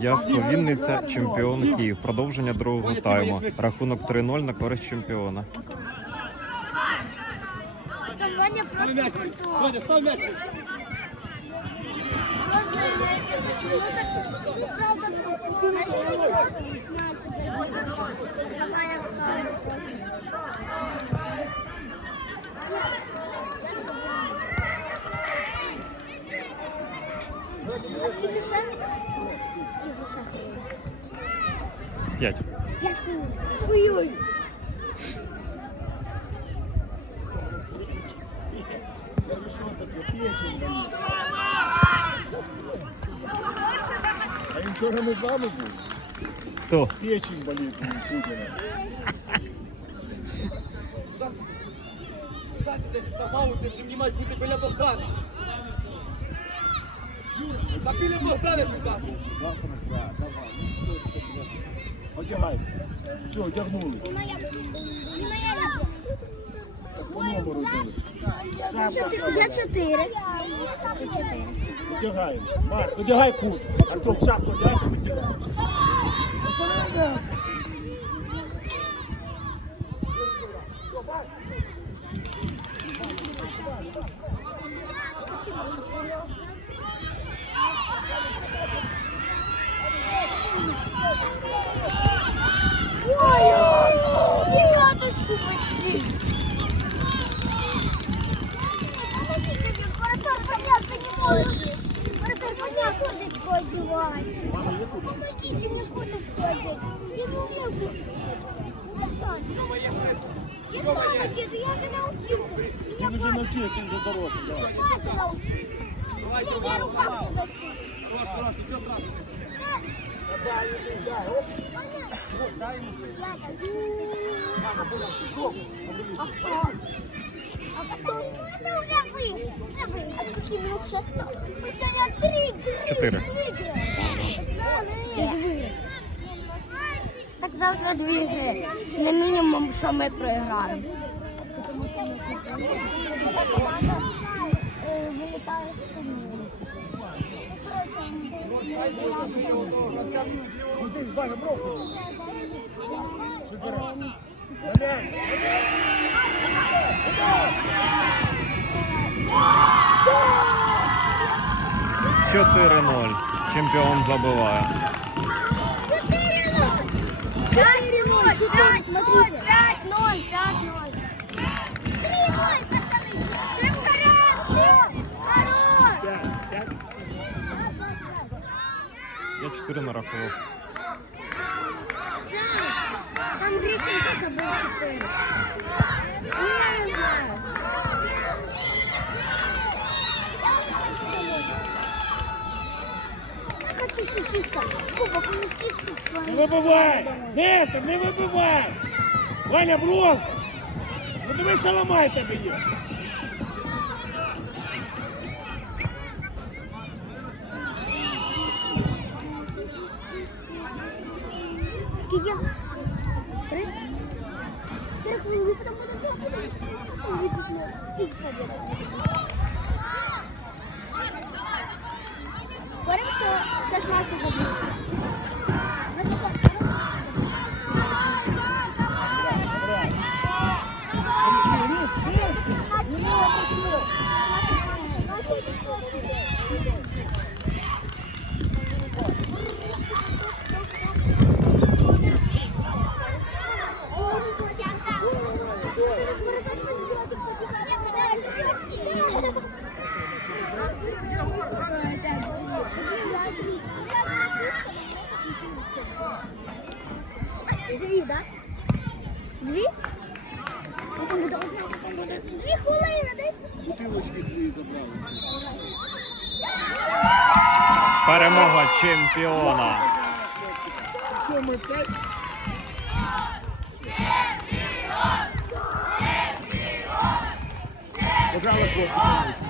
Яско Вінниця, чемпіон Київ. Продовження другого тайму. Рахунок 3-0 на користь чемпіона. Ваня просто крутой. Ваня, став на якихось минутах, правда, на 6 секунд м'яч забив. Ваня встав. А скільки ще? Скільки ще хвилин? 5. П'ять хвилин. Ой-ой. А він вчора не з вами був? Хто? Печень болить у Путіна. Дайте десь на паузі вже знімати бути біля Богдана. Та біля Богдана шукати. Завтра, да, давай. Ну, все, тоді. Одягайся. Все, одягнули. Так по номеру дивись. Чотири. Я чотири. Я чотири. Одягаємося. Марк, одягай кут. Артем, шапку одягай, тобі одягай. Девяточку почти. Вратарь понятно не может. Вратарь понятно курточку одевать. Помогите мне курточку одеть. Я не умею курточку одеть. Я сам одену, я же научился. Меня Він вже папа- навчився, він вже дорослий. да. папа научил. Не, я рукав не засуну. Трошки, трошки, нічого страшного. А сколько минут счет? Мы сегодня три игры Чотири. выиграли. Так завтра дві гри. Не мінімум, що ми програємо. Вилітає з 4-0. Чемпіон забиває. 4-0! 5-0! 5-0! Я 4 нарахував. Там Грищенко забыл 4. Я не знаю. Я хочу все чисто. Кубок унести все с Не вами. вибивай! Нестор, не вибивай! Ваня, бровку! Ну диви, що ламай тебе є. Скільки? Три? Три хвилини, потім буде побіда. Говоримо, що зараз Маша заб'є. Дві, так? Дві? Потім буде одна, потім буде дві хвилини, десь. Бутилочки свої забрали. Перемога чемпіона. Що ми це? Пожалуй, хлопці.